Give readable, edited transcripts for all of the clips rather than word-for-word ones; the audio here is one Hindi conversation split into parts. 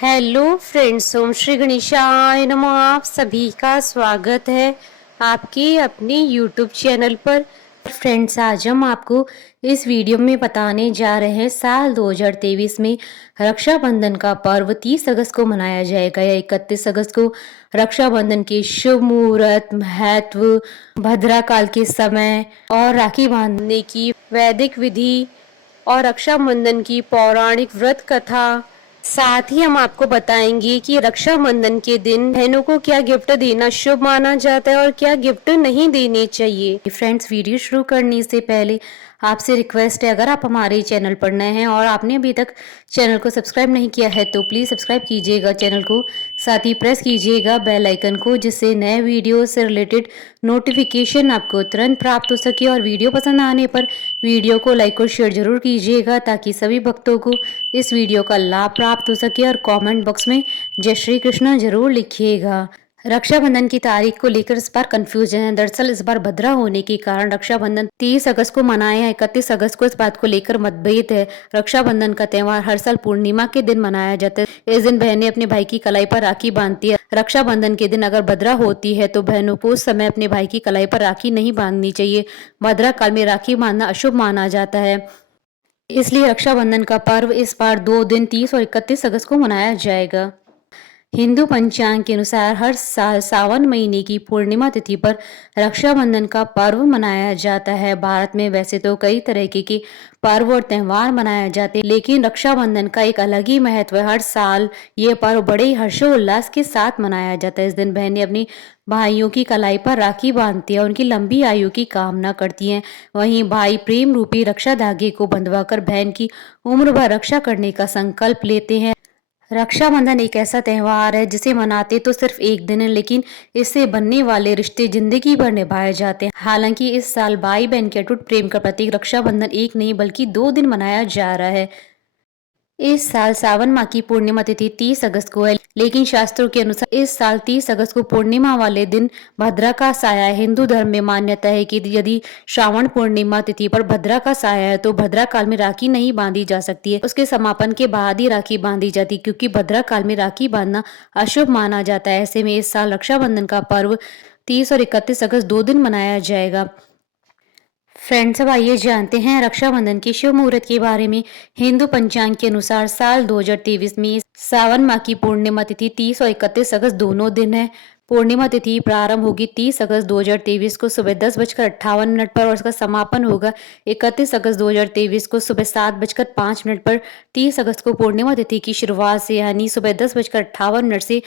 हेलो फ्रेंड्स, ओम श्री गणेशाय नमः। आप सभी का स्वागत है आपके अपने यूट्यूब चैनल पर। फ्रेंड्स, आज हम आपको इस वीडियो में बताने जा रहे हैं साल 2023 में रक्षाबंधन का पर्व 30 अगस्त को मनाया जाएगा या 31 अगस्त को। रक्षाबंधन के शुभ मुहूर्त, महत्व, भद्रा काल के समय और राखी बांधने की वैदिक विधि और रक्षाबंधन की पौराणिक व्रत कथा। साथ ही हम आपको बताएंगे कि रक्षाबंधन के दिन बहनों को क्या गिफ्ट देना शुभ माना जाता है और क्या गिफ्ट नहीं देने चाहिए। फ्रेंड्स, वीडियो शुरू करने से पहले आपसे रिक्वेस्ट है, अगर आप हमारे चैनल पर नए हैं और आपने अभी तक चैनल को सब्सक्राइब नहीं किया है तो प्लीज़ सब्सक्राइब कीजिएगा चैनल को। साथ ही प्रेस कीजिएगा बेल आइकन को, जिससे नए वीडियो से रिलेटेड नोटिफिकेशन आपको तुरंत प्राप्त हो सके। और वीडियो पसंद आने पर वीडियो को लाइक और शेयर जरूर कीजिएगा ताकि सभी भक्तों को इस वीडियो का लाभ प्राप्त हो सके। और कमेंट बॉक्स में जय श्री कृष्ण जरूर लिखिएगा। रक्षाबंधन की तारीख को लेकर इस बार कंफ्यूजन है। दरअसल इस बार भद्रा होने के कारण रक्षाबंधन 30 अगस्त को मनाया है, 31 अगस्त को। इस बात को लेकर मतभेद है। रक्षाबंधन का त्यौहार हर साल पूर्णिमा के दिन मनाया जाता है। इस दिन बहनें अपने भाई की कलाई पर राखी बांधती है। रक्षाबंधन के दिन अगर भद्रा होती है तो बहनों को उस समय अपने भाई की कलाई पर राखी नहीं बांधनी चाहिए। भद्रा काल में राखी बांधना अशुभ माना जाता है, इसलिए रक्षाबंधन का पर्व इस बार 2 दिन 30 और 31 अगस्त को मनाया जाएगा। हिंदू पंचांग के अनुसार हर साल सावन महीने की पूर्णिमा तिथि पर रक्षाबंधन का पर्व मनाया जाता है। भारत में वैसे तो कई तरह के पर्व और त्यौहार मनाए जाते हैं, लेकिन रक्षाबंधन का एक अलग ही महत्व है। हर साल ये पर्व बड़े ही हर्षोल्लास के साथ मनाया जाता है। इस दिन बहनें अपनी भाइयों की कलाई पर राखी बांधती है, उनकी लंबी आयु की कामना करती हैं। वहीं भाई प्रेम रूपी रक्षा धागे को बंधवाकर बहन की उम्र भर रक्षा करने का संकल्प लेते हैं। रक्षाबंधन एक ऐसा त्यौहार है जिसे मनाते तो सिर्फ एक दिन है, लेकिन इससे बनने वाले रिश्ते जिंदगी भर निभाए जाते हैं। हालांकि इस साल भाई बहन के अटूट प्रेम का प्रतीक रक्षाबंधन एक नहीं बल्कि 2 दिन मनाया जा रहा है। इस साल सावन माह की पूर्णिमा तिथि 30 अगस्त को है, लेकिन शास्त्रों के अनुसार इस साल 30 अगस्त को पूर्णिमा वाले दिन भद्रा का साया है। हिंदू धर्म में मान्यता है कि यदि श्रावण पूर्णिमा तिथि पर भद्रा का साया है तो भद्रा काल में राखी नहीं बांधी जा सकती है। उसके समापन के बाद ही राखी बांधी जाती, क्योंकि भद्रा काल में राखी बांधना अशुभ माना जाता है। ऐसे में इस साल रक्षाबंधन का पर्व 30 और 31 अगस्त 2 दिन मनाया जाएगा। फ्रेंड्स, अब आइए जानते हैं रक्षाबंधन के शुभ मुहूर्त के बारे में। हिंदू पंचांग के अनुसार साल 2023 में सावन माह की पूर्णिमा तिथि 30 और 31 अगस्त दोनों दिन है। पूर्णिमा तिथि प्रारंभ होगी 30 अगस्त 2023 को सुबह 10:58 पर और उसका समापन होगा 31 अगस्त 2023 को सुबह 7:05 पर। 30 अगस्त को पूर्णिमा तिथि की शुरुआत से यानी सुबह 10:58 से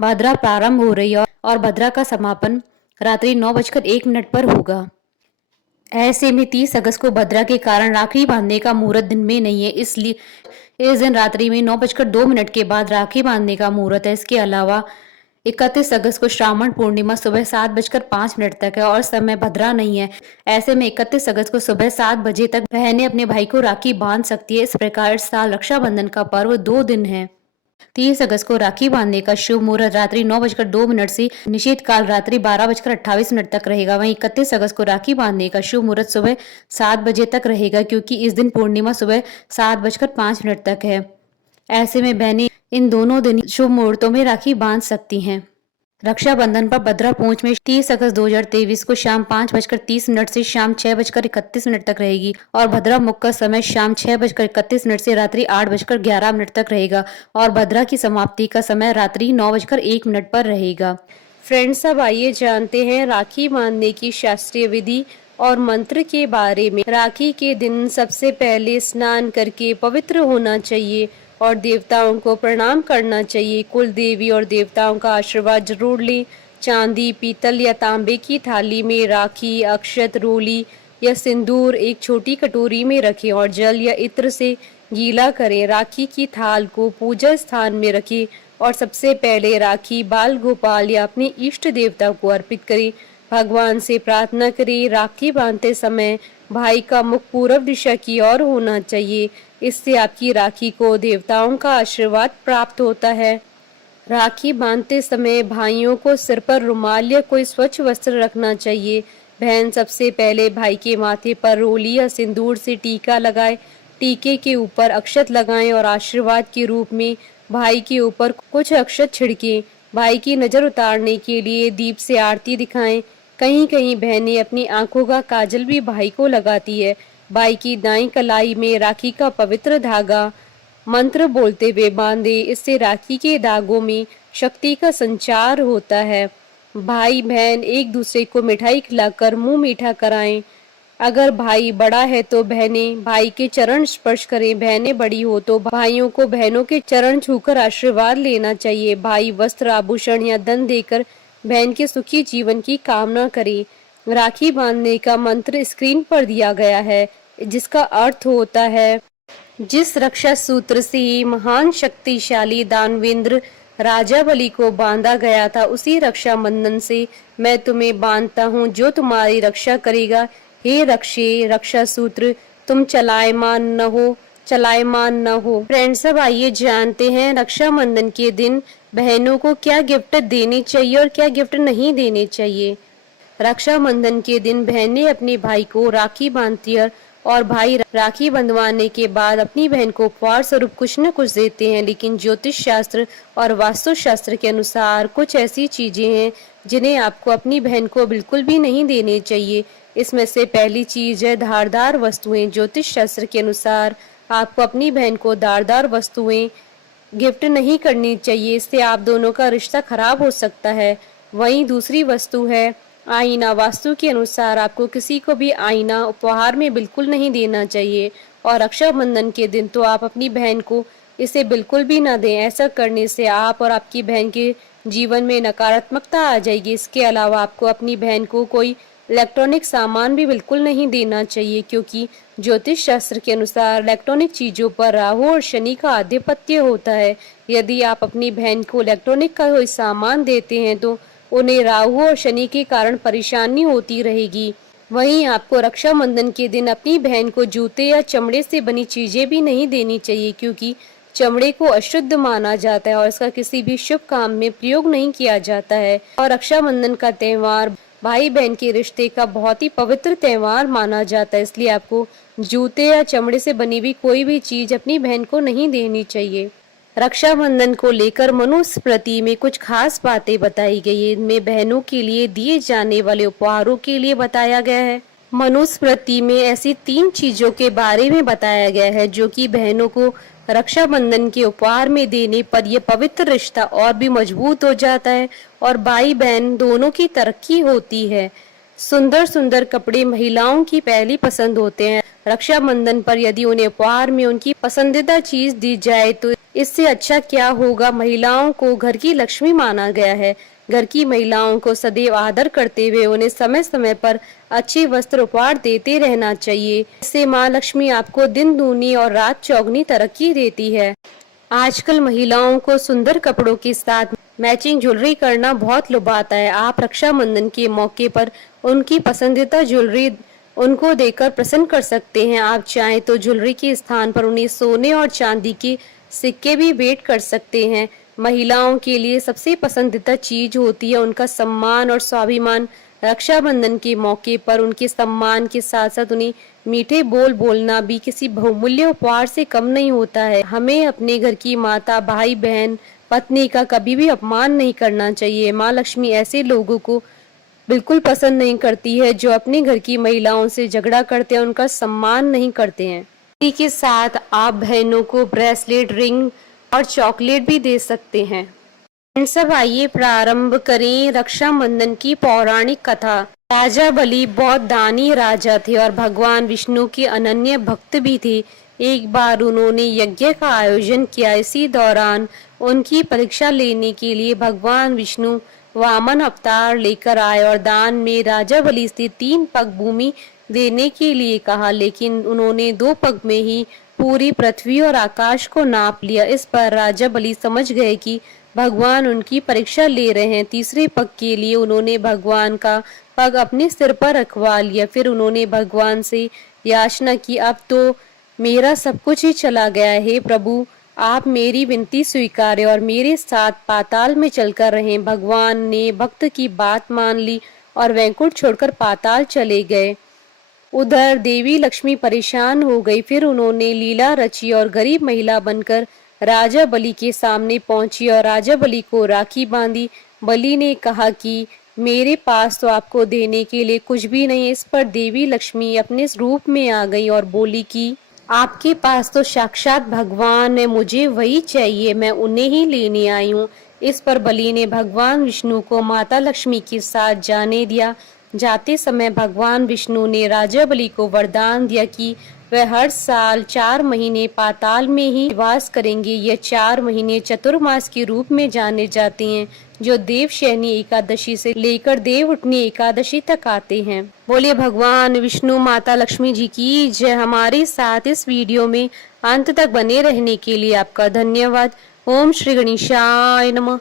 भद्रा प्रारंभ हो रही है और भद्रा का समापन रात्रि 9:01 पर होगा। ऐसे में 30 अगस्त को भद्रा के कारण राखी बांधने का मुहूर्त दिन में नहीं है, इसलिए इस दिन रात्रि में 9:02 के बाद राखी बांधने का मुहूर्त है। इसके अलावा 31 अगस्त को श्रावण पूर्णिमा सुबह 7:05 तक है और समय भद्रा नहीं है। ऐसे में 31 अगस्त को सुबह 7 बजे तक बहनें अपने भाई को राखी बांध सकती है। इस प्रकार इस साल रक्षाबंधन का पर्व 2 दिन है। 30 अगस्त को राखी बांधने का शुभ मुहूर्त रात्रि 9:02 से निषेध काल रात्रि 12:28 तक रहेगा। वहीं 31 अगस्त को राखी बांधने का शुभ मुहूर्त सुबह 7 बजे तक रहेगा, क्योंकि इस दिन पूर्णिमा सुबह 7:05 तक है। ऐसे में बहनें इन दोनों दिन शुभ मुहूर्तों में राखी बांध सकती हैं। रक्षाबंधन पर भद्रा पहुंच में 30 अगस्त 2023 को शाम 5:30 से शाम 6:31 तक रहेगी और भद्रा मुख का समय शाम 6:31 से रात्रि 8:11 तक रहेगा और भद्रा की समाप्ति का समय रात्रि 9:01 पर रहेगा। फ्रेंड्स, अब आइए जानते हैं राखी बांधने की शास्त्रीय विधि और मंत्र के बारे में। राखी के दिन सबसे पहले स्नान करके पवित्र होना चाहिए और देवताओं को प्रणाम करना चाहिए। कुल देवी और देवताओं का आशीर्वाद जरूर लें। चांदी, पीतल या तांबे की थाली में राखी, अक्षत, रोली या सिंदूर एक छोटी कटोरी में रखें और जल या इत्र से गीला करें। राखी की थाल को पूजा स्थान में रखें और सबसे पहले राखी बाल गोपाल या अपने इष्ट देवता को अर्पित करें। भगवान से प्रार्थना करें। राखी बांधते समय भाई का मुख पूर्व दिशा की ओर होना चाहिए, इससे आपकी राखी को देवताओं का आशीर्वाद प्राप्त होता है। राखी बांधते समय भाइयों को सिर पर रुमाल या कोई स्वच्छ वस्त्र रखना चाहिए। बहन सबसे पहले भाई के माथे पर रोली या सिंदूर से टीका लगाए। टीके के ऊपर अक्षत लगाएं और आशीर्वाद के रूप में भाई के ऊपर कुछ अक्षत छिड़कें। भाई की नजर उतारने के लिए दीप से आरती दिखाएं। कहीं कहीं बहनें अपनी आंखों का काजल भी भाई को लगाती है। भाई की दाईं कलाई में राखी का पवित्र धागा मंत्र बोलते हुए बांधे। इससे राखी के धागों में शक्ति का संचार होता है। भाई बहन एक दूसरे को मिठाई खिलाकर मुंह मीठा कराएं। अगर भाई बड़ा है तो बहनें भाई के चरण स्पर्श करें। बहनें बड़ी हो तो भाइयों को बहनों के चरण छूकर आशीर्वाद लेना चाहिए। भाई वस्त्र आभूषण या धन देकर बहन के सुखी जीवन की कामना करें। राखी बांधने का मंत्र स्क्रीन पर दिया गया है, जिसका अर्थ होता है, जिस रक्षा सूत्र से महान शक्तिशाली दानवेंद्र राजा बलि को बांधा गया था, उसी रक्षा बंधन से मैं तुम्हें बांधता हूँ, जो तुम्हारी रक्षा करेगा। हे रक्षे रक्षा सूत्र, तुम चलायमान न हो। फ्रेंड्स, अब आइए जानते हैं रक्षाबंधन के दिन बहनों को क्या गिफ्ट देनी चाहिए और क्या गिफ्ट नहीं देने चाहिए। रक्षाबंधन के दिन बहनें अपने भाई को राखी बांधती है और भाई राखी बंधवाने के बाद अपनी बहन को उपहार स्वरूप कुछ न कुछ देते हैं। लेकिन ज्योतिष शास्त्र और वास्तु शास्त्र के अनुसार कुछ ऐसी चीजें हैं जिन्हें आपको अपनी बहन को बिल्कुल भी नहीं देने चाहिए। इसमें से पहली चीज है धारदार वस्तुएं। ज्योतिष शास्त्र के अनुसार आपको अपनी बहन को धारदार वस्तुएं गिफ्ट नहीं करनी चाहिए, इससे आप दोनों का रिश्ता खराब हो सकता है। वहीं दूसरी वस्तु है आईना। वास्तु के अनुसार आपको किसी को भी आईना उपहार में बिल्कुल नहीं देना चाहिए और रक्षाबंधन के दिन तो आप अपनी बहन को इसे बिल्कुल भी ना दें। ऐसा करने से आप और आपकी बहन के जीवन में नकारात्मकता आ जाएगी। इसके अलावा आपको अपनी बहन को कोई इलेक्ट्रॉनिक सामान भी बिल्कुल नहीं देना चाहिए, क्योंकि ज्योतिष शास्त्र के अनुसार इलेक्ट्रॉनिक चीजों पर राहु और शनि का आधिपत्य होता है। यदि आप अपनी बहन को इलेक्ट्रॉनिक का कोई सामान देते हैं तो उन्हें राहु और शनि के कारण परेशानी होती रहेगी। वहीं आपको रक्षाबंधन के दिन अपनी बहन को जूते या चमड़े से बनी चीजें भी नहीं देनी चाहिए, क्योंकि चमड़े को अशुद्ध माना जाता है और इसका किसी भी शुभ काम में प्रयोग नहीं किया जाता है। और रक्षाबंधन का त्योहार भाई बहन के रिश्ते का बहुत ही पवित्र त्योहार माना जाता है, इसलिए आपको जूते या चमड़े से बनी हुई कोई भी चीज अपनी बहन को नहीं देनी चाहिए। रक्षाबंधन को लेकर मनुस्मृति में कुछ खास बातें बताई गई है। इनमें बहनों के लिए दिए जाने वाले उपहारों के लिए बताया गया है। मनुस्मृति में ऐसी 3 चीजों के बारे में बताया गया है जो कि बहनों को रक्षाबंधन के उपहार में देने पर यह पवित्र रिश्ता और भी मजबूत हो जाता है और भाई बहन दोनों की तरक्की होती है। सुंदर सुंदर कपड़े महिलाओं की पहली पसंद होते हैं। रक्षाबंधन पर यदि उन्हें उपहार में उनकी पसंदीदा चीज दी जाए तो इससे अच्छा क्या होगा। महिलाओं को घर की लक्ष्मी माना गया है। घर की महिलाओं को सदैव आदर करते हुए उन्हें समय समय पर अच्छे वस्त्र उपहार देते रहना चाहिए। इससे माँ लक्ष्मी आपको दिन दूनी और रात चौगुनी तरक्की देती है। आजकल महिलाओं को सुंदर कपड़ों के साथ मैचिंग ज्वेलरी करना बहुत लुभाता है। आप रक्षाबंधन के मौके पर उनकी पसंदीदा ज्वेलरी उनको देकर प्रसन्न कर सकते हैं। आप चाहें तो ज्वेलरी के स्थान पर उन्हें सोने और चांदी के सिक्के भी भेंट कर सकते हैं। महिलाओं के लिए सबसे पसंदीदा चीज होती है उनका सम्मान और स्वाभिमान। रक्षाबंधन के मौके पर उनके सम्मान के साथ साथ उन्हें मीठे बोल बोलना भी किसी बहुमूल्य उपहार से कम नहीं होता है। हमें अपने घर की माता, भाई, बहन, पत्नी का कभी भी अपमान नहीं करना चाहिए। माँ लक्ष्मी ऐसे लोगों को बिल्कुल पसंद नहीं करती है जो अपने घर की महिलाओं से झगड़ा करते हैं, उनका सम्मान नहीं करते हैं। इसी के साथ आप बहनों को ब्रेसलेट, रिंग और चॉकलेट भी दे सकते हैं। सब आइए प्रारंभ करें रक्षाबंधन की पौराणिक कथा। राजा बलि बहुत दानी राजा थे और भगवान विष्णु के अनन्य भक्त भी थे। एक बार उन्होंने यज्ञ का आयोजन किया। इसी दौरान उनकी परीक्षा लेने के लिए भगवान विष्णु वामन अवतार लेकर आए और दान में राजा बलि से 3 पग भूमि देने के लिए कहा, लेकिन उन्होंने 2 पग में ही पूरी पृथ्वी और आकाश को नाप लिया। इस पर राजा बलि समझ गए कि भगवान उनकी परीक्षा ले रहे हैं। तीसरे पग के लिए उन्होंने भगवान का पग अपने सिर पर रखवा लिया। फिर उन्होंने भगवान से याचना की, अब तो मेरा सब कुछ ही चला गया है। हे प्रभु, आप मेरी विनती स्वीकारें और मेरे साथ पाताल में चलकर रहें। भगवान ने भक्त की बात मान ली और वैकुंठ छोड़कर पाताल चले गए। उधर देवी लक्ष्मी परेशान हो गई। फिर उन्होंने लीला रची और गरीब महिला बनकर राजा बलि के सामने पहुंची और राजा बलि को राखी बांधी। बलि ने कहा कि मेरे पास तो आपको देने के लिए कुछ भी नहीं। इस पर देवी लक्ष्मी अपने रूप में आ गई और बोली कि आपके पास तो साक्षात भगवान है, मुझे वही चाहिए, मैं उन्हें ही लेने आई हूँ। इस पर बलि ने भगवान विष्णु को माता लक्ष्मी के साथ जाने दिया। जाते समय भगवान विष्णु ने राजा बलि को वरदान दिया कि वह हर साल 4 महीने पाताल में ही वास करेंगे। यह 4 महीने चतुर्मास के रूप में जाने जाते हैं, जो देवशयनी एकादशी से लेकर देव उठनी एकादशी तक आते हैं। बोलिए भगवान विष्णु माता लक्ष्मी जी की जय। हमारे साथ इस वीडियो में अंत तक बने रहने के लिए आपका धन्यवाद। ओम श्री गणेशाय नमः।